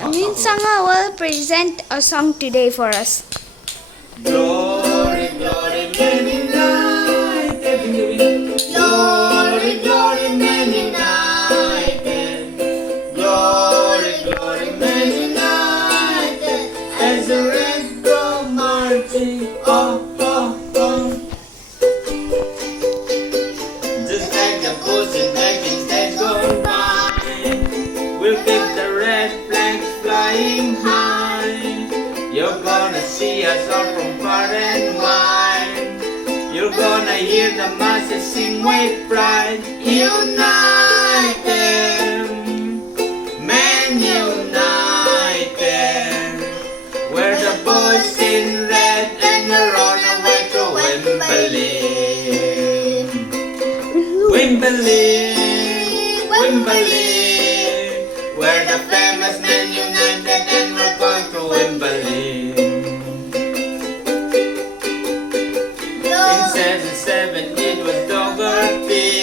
Hmingsanga will present a song today for us. Glory, glory, men united in the wind. Glory, glory, men united. Glory, glory, men united. As the red go marching on. Just like the bulls and dragons that's gone by, we'll keep the red flags flying high. You're gonna see us all from far and wide. You're gonna hear the masses sing with pride. United, men united. We're the boys in red and we're on our way to Wembley. Wembley, Wembley. We're the famous men united and we're going to Wembley. In 77 it was Dougherty.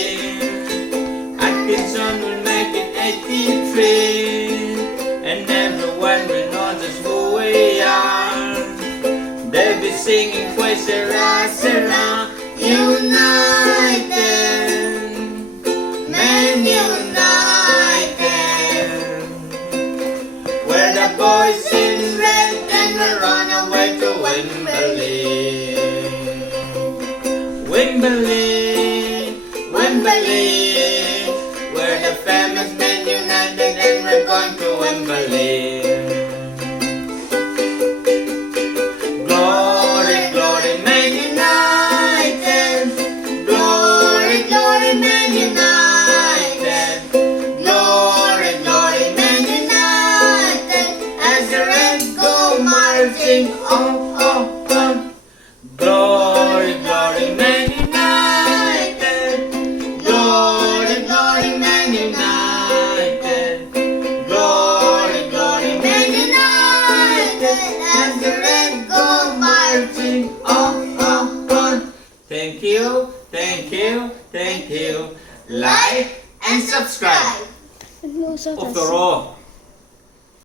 Atkinson will make it 83. And everyone will know just who we are. They'll be singing Que Sera, Sera. United, men united. We're the boys in red and we're on our way to Wembley. Wembley, Wembley. We're the famous men united and we're going to Wembley. Glory, glory, men united. Glory, glory, men united. Glory, glory, men united. As the red go marching on. Glory, glory, men united. Glory, glory, men united. Glory, glory, men united. As the red go marching on. Thank you, thank you, thank you. Like and subscribe. And we also Of the raw.